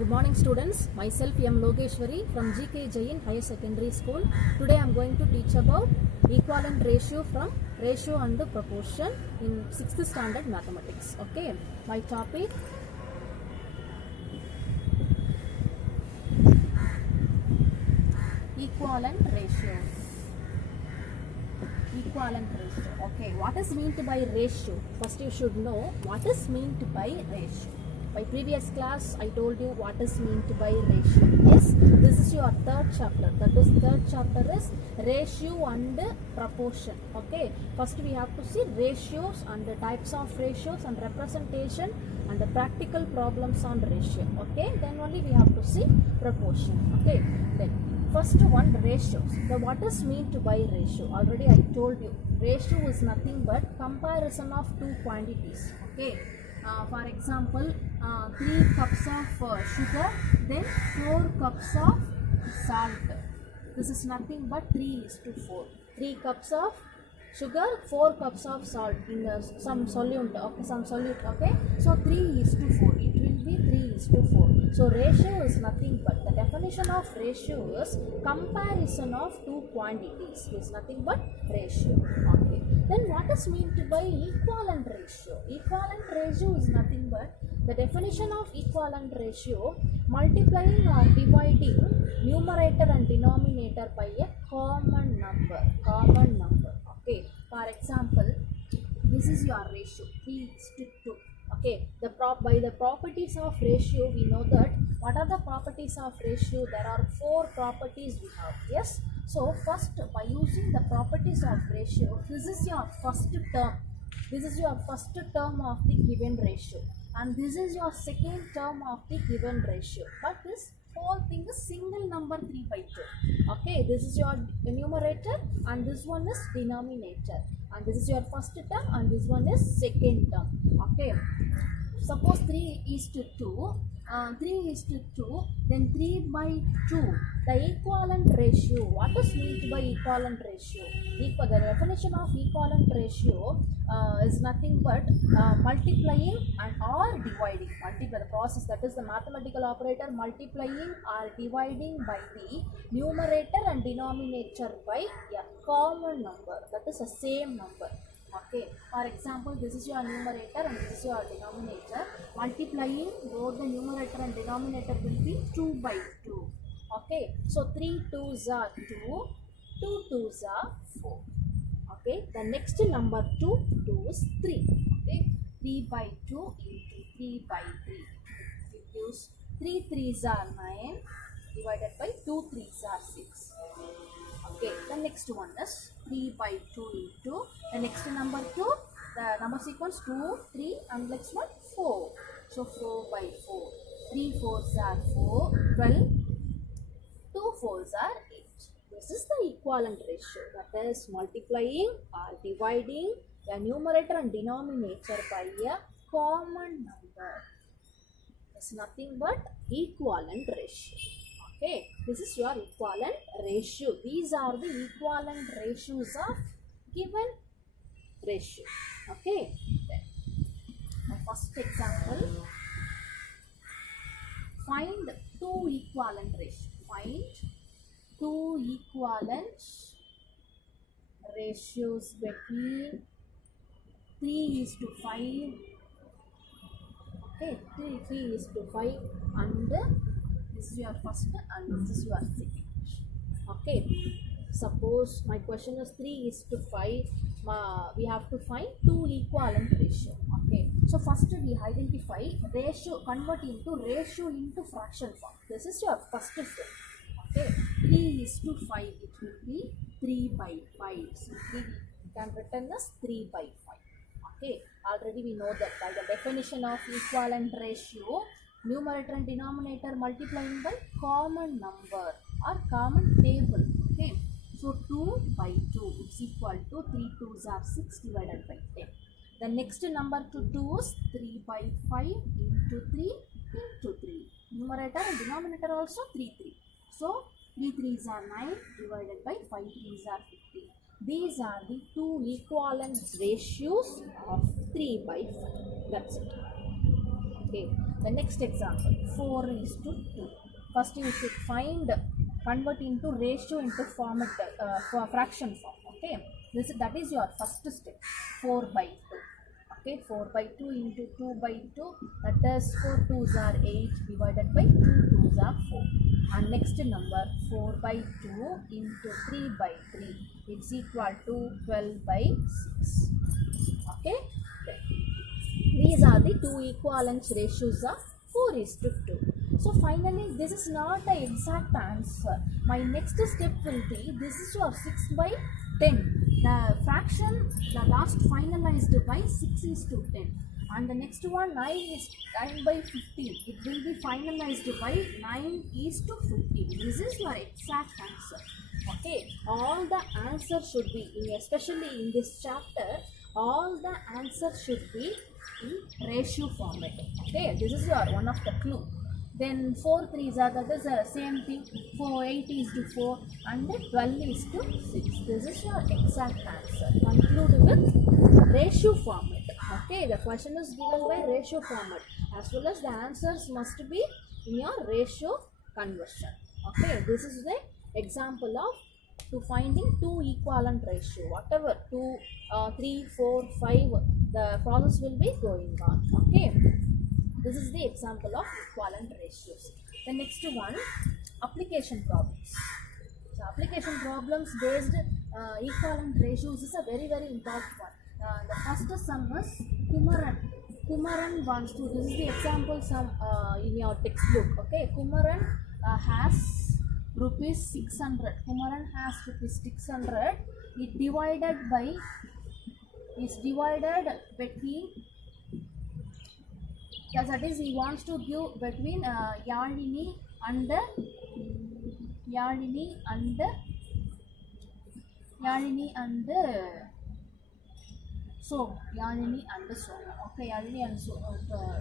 Good morning students, myself M. Logeshwari from GK Jain Higher Secondary School. Today I am going to teach about equivalent ratio from ratio and proportion in 6th standard mathematics. Okay, my topic equivalent ratios. Equivalent ratio. Okay, what is meant by ratio? First you should know what is meant by ratio. By previous class I told you what is meant by ratio. Yes, this is your third chapter. That is third chapter is ratio and proportion. Okay, first we have to see ratios and the types of ratios and representation and the practical problems on ratio. Okay, then only we have to see proportion. Okay, then first one, ratios. The what is meant by ratio? Already I told you ratio is nothing but comparison of two quantities. Okay, for example 3 cups of sugar, then 4 cups of salt. This is nothing but 3:4. 3 cups of sugar, 4 cups of salt in some solute. Okay, some solute. Okay, so 3:4. It will be 3:4. So ratio is nothing but the definition of ratio is comparison of two quantities. Is nothing but ratio. Okay. Then what is meant by equivalent ratio? Equivalent ratio is nothing but the definition of equivalent ratio: multiplying or dividing numerator and denominator by a common number. Common number. Okay. For example, this is your ratio 3:2. Okay, by the properties of ratio we know that what are the properties of ratio. There are 4 properties we have. Yes, so first, by using the properties of ratio, this is your first term. This is your first term of the given ratio, and this is your second term of the given ratio. But this whole thing is single number 3/2. Okay, this is your numerator and this one is denominator, and this is your first term and this one is second term. Okay, suppose 3:2, 3:2, then 3/2. The equivalent ratio. What is meant by equivalent ratio? The definition of equivalent ratio is nothing but multiplying and or dividing. Multiply the process, that is the mathematical operator, multiplying or dividing by the numerator and denominator by a common number, that is the same number. Okay, for example, this is your numerator and this is your denominator. Multiplying both the numerator and denominator will be 2/2. Okay, so 3 2s are 2, 2 2s are 4. Okay, the next number 2 is 3. Okay, 3/2 into 3/3. It gives 3 3s are 9 divided by 2 3s are 6. Okay, the next one is 3/2 into the next number 2. The number sequence 2, 3 and next one 4. So 4/4. 3 4s are 4, 12. 2 4s are 8. This is the equivalent ratio, that is multiplying or dividing the numerator and denominator by a common number. It's nothing but equivalent ratio. Okay, this is your equivalent ratio. These are the equivalent ratios of given ratio. Okay, then my first example, find 2 equivalent ratios. Find 2 equivalent ratios between 3:5. Okay, 3:5 and this is your first and this is your second. Okay, suppose my question is 3:5. We have to find 2 equivalent ratio. Okay, so first we identify ratio, convert into ratio into fraction form. This is your first step. Okay, 3:5, it will be 3/5. Simply we can written as 3/5. Okay, already we know that by the definition of equivalent ratio, numerator and denominator multiplying by common number or common table. Okay, so 2/2 is equal to 3 2s are 6 divided by 10. The next number to 2 is 3/5 into 3 into 3. Numerator and denominator also 3 3. So 3 3s are 9 divided by 5 3s are 15. These are the 2 equivalent ratios of 3/5. That's it. Okay, the next example, 4 is to 2. First you should convert into ratio into format, for fraction form. Okay, that is your first step, 4 by 2. Okay, 4 by 2 into 2 by 2, that is 4 2s are 8 divided by 2 2s are 4. And next number, 4 by 2 into 3 by 3, it's equal to 12 by 6. Okay, these are the two equivalence ratios of 4 is to 2. So finally, this is not an exact answer. My next step will be, this is your 6 by 10. The fraction, the last finalized by 6 is to 10. And the next one, 9 is 9 by 15. It will be finalized by 9 is to 15. This is your exact answer. Okay, all the answers should be, especially in this chapter, all the answers should be in ratio format. Okay, this is your one of the clue. Then 4 3s are, that is the same thing, 4 8 is to 4 and 12 is to 6. This is your exact answer. Conclude with ratio format. Okay, the question is given by ratio format, as well as the answers must be in your ratio conversion. Okay, this is the example of to finding two equivalent ratio. Whatever 2 3 4 5, the process will be going on. Okay, this is the example of equivalent ratios. The next one, application problems. So application problems based equivalent ratios is a very important one. The first sum is Kumaran wants to, this is the example sum in your textbook. Okay, Kumaran has rupees 600. Kumaran has rupees 600. It is divided between, that is, he wants to give between Yalini and Soma. Yalini and Soma. Okay, Yalini and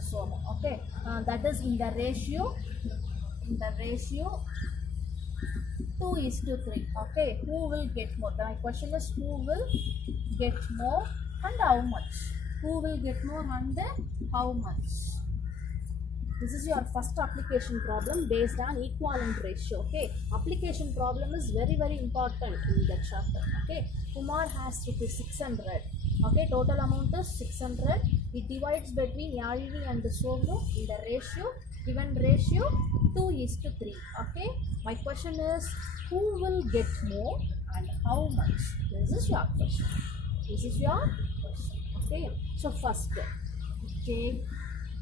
Soma. Okay, that is in the ratio 2 is to 3. Okay, who will get more? My question is, who will get more and how much? Who will get more and how much? This is your first application problem based on equivalent ratio. Okay, application problem is very important in that chapter. Okay, Kumar has rupees 600. Okay, total amount is 600. It divides between Yalini and the Somu in the ratio, given ratio 2 is to 3. Okay, my question is, who will get more and how much? This is your question. Okay, so first take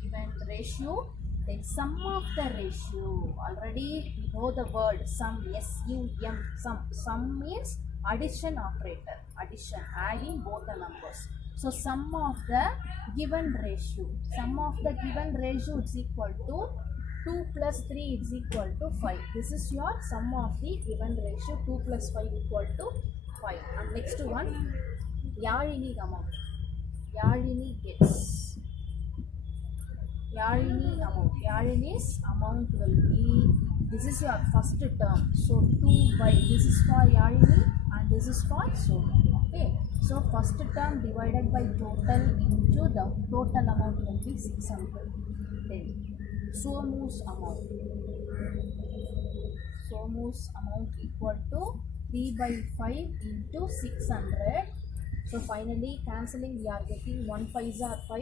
given ratio, then sum of the ratio. Already we know the word sum, S-U-M, sum. Sum means addition operator, addition, adding both the numbers. So sum of the given ratio. Sum of the given ratio is equal to 2 plus 3 is equal to 5. This is your sum of the given ratio. 2 plus 5 equal to 5. And next one, Yalini amount. Yalini gets. Yalini's amount will be, this is your first term. So 2 by, this is for Yalini and this is for Soma. Okay, so first term divided by total into the total amount will be 600. Then Somu's amount equal to 3 by 5 into 600. So finally cancelling, we are getting 1 5s are 5,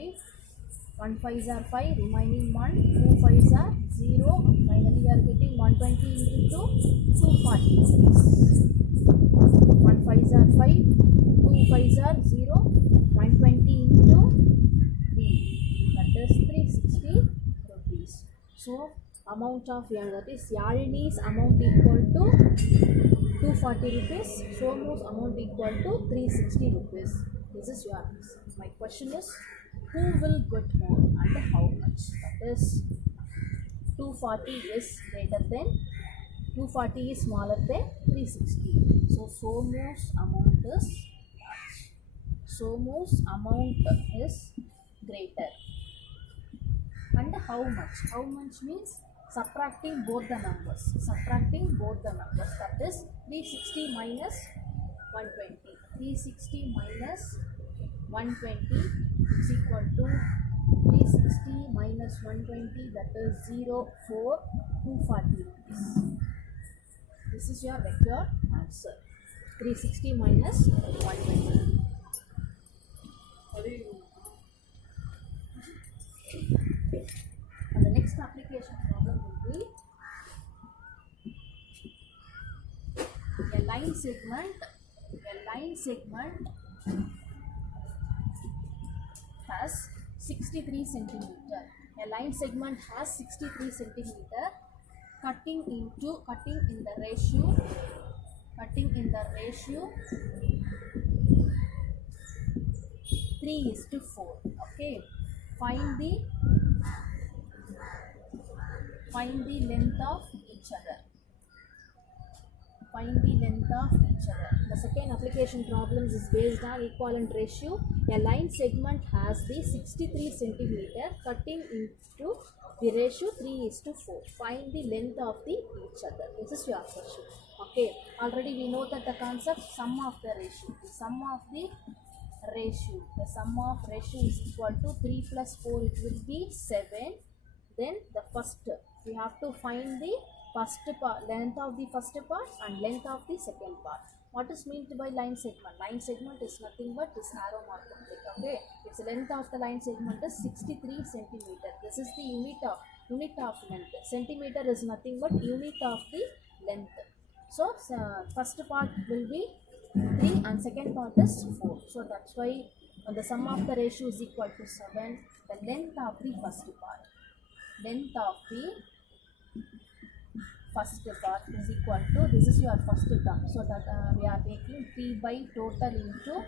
1 5s are 5, remaining 1, 2 5s are 0. Finally we are getting 120 into 240 rupees. 1 5s are 5, 2 5s are 0, 120 into 3, that is 360 rupees. So amount of, that is Yalini's amount equal to 240 rupees, Somu's amount equal to 360 rupees. This is your answer. My question is, who will get more and how much? That is 240 is greater than, 240 is smaller than 360. So Somu's amount is large. Somu's amount is greater. And how much? How much means subtracting both the numbers. That is 360 minus 120. 360 minus 120 is equal to 360 minus 120, that is 0, 4, 240 rupees. This is your required answer. 360 minus 120. And the next application problem will be a line segment has 63 centimeter. A line segment has 63 centimeter. Cutting in the ratio 3:4. Okay, find the length of each other. The second application problems is based on equivalent ratio. A line segment has the 63 centimeter, cutting into the ratio 3:4. Find the length of each other. This is your question. Okay, already we know that the concept sum of the ratio. The sum of ratio is equal to 3 plus 4, it will be 7. Then the first, we have to find the first part, length of the first part and length of the second part. What is meant by line segment? Line segment is nothing but this arrow mark. Okay, its length of the line segment is 63 centimeter. This is the unit of length. Centimeter is nothing but unit of the length. So first part will be 3 and second part is 4. So that's why the sum of the ratio is equal to 7. The length of the first part is equal to, this is your first term, so that we are taking 3 by total into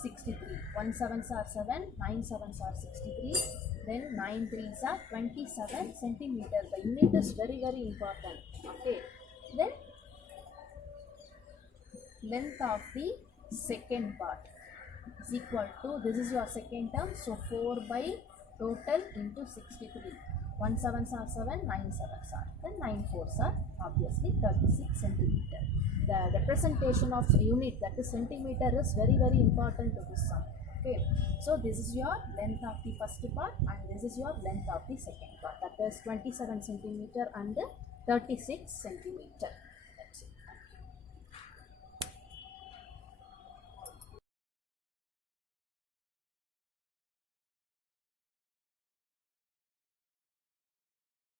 63. 1 7s are 7, 9 7s are 63, then 9 3s are 27 centimeter. The unit is very important. Okay, then length of the second part is equal to, this is your second term, so 4 by total into 63. 1 7s are 7, 9 7s are, then 9 4s are obviously 36 centimeter. The representation of unit, that is centimeter, is very important to this sum. Okay, so this is your length of the first part and this is your length of the second part, that is 27 centimeter and 36 centimeter.